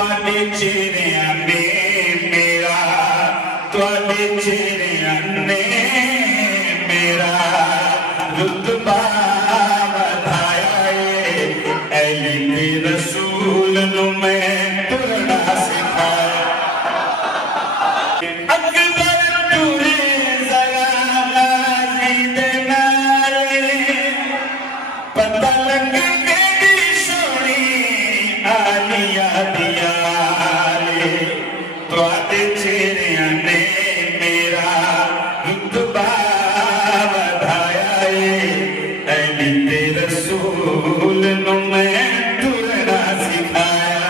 तुहाडे चेहरियां ने मेरा, तुहाडे चेहरियां ने मेरा रुतबा वधाया है। अली ते रसूल नू मैं तुरना सिखाया। अकबर टुरे जरा गाजी दे नारे, पता लग केड़ी सोनी आलिया दिया रे। तुहाडे चेहरियां ने मेरा रुतबा वधाया है। अली ते रसूल नू मैं तुरना सिखाया।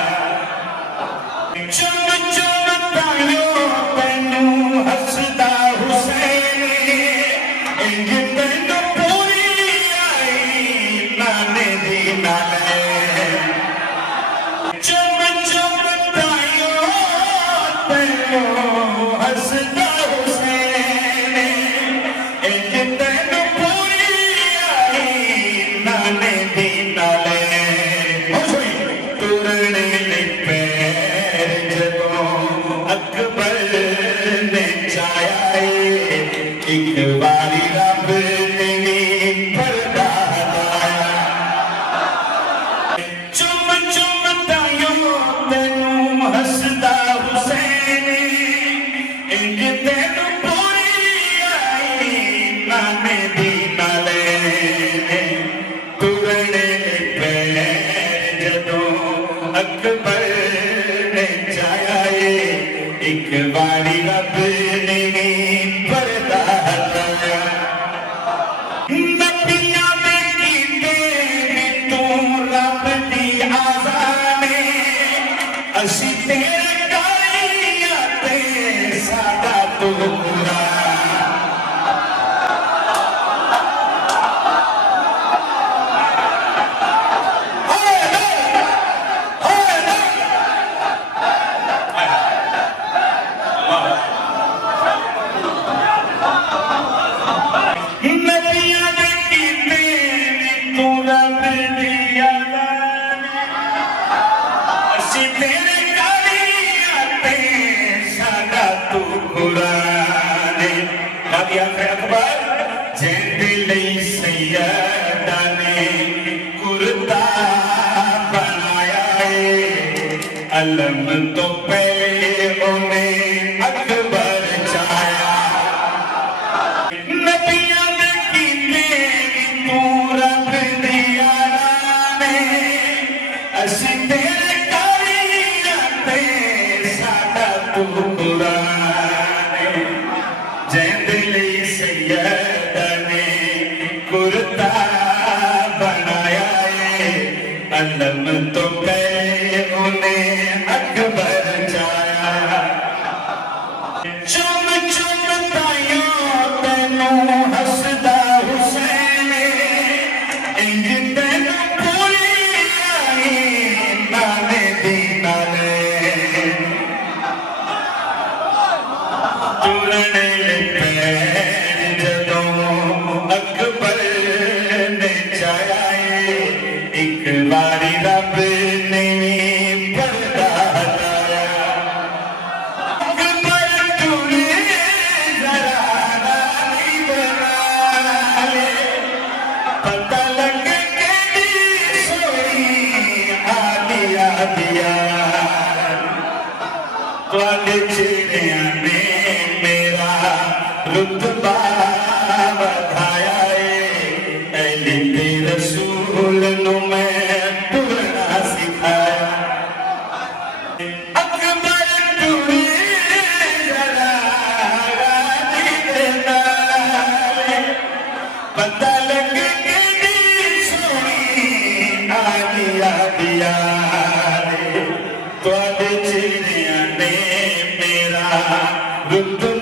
चुम चुम तायो तैनू हसदा हुसैन, इंज तैनू पूरी आई नाने दी नाले। चुम चुम तायो तैनू हसदा हुसैन, इंज तैनू पूरी आई नाने दी नाले। तुरने पैर जदों अकबर ने चाया, एक बारी रब ने भी पर्दा हटाया। चुम चुम तायो तैनू हसदा हुसैन, इंज तैनू पूरी आई नाने दी नाले। तुरने पैर जदों अकबर ने चाया, एक बारी रब ने भी पर्दा हटाया। नबियां दे कीते तू रब दी आज़ाने, असी तेरे कालियां ते साडा तू बुरा। नबियां दे कीते तू रब दी आज़ाने, असी तेरे कालियां ते साडा तू बुरा ने। नबी आखे अकबर जिंदे लई सैयदा ने कुर्ता बनाया है। अलम तो पहले उन्हें अकबर चाया। नबियां दे कीते तू रब दी आज़ाने, असी तेरे कालियां ते साडा तू बुरा ने। जिंदे लई सैयदा ने कुर्ता बनाया है। अलम तो पहले उन्हें अकबर चाया। चुम चुम तायो तैनू हसदा हुसैन, इंज तैनू पूरी आई नाने दी नाले। तुरने पैर जदों अकबर ने चाया, एक बारी रब ने पर्दा हटाया। अकबर टुरे जरा गाजी दे नाले, पता लग केड़ी सोनी आलिया दिया। तुहाडे चेहरियां ने मेरा रुतबा वधाया है। अली ते रसूल नू मैं तुरना सिखाया। अकबर टुरे जरा गाजी दे नाले, पता लग केड़ी सोनी आलिया दिया रे। तुहाडे चेहरियां ने मेरा रुतबा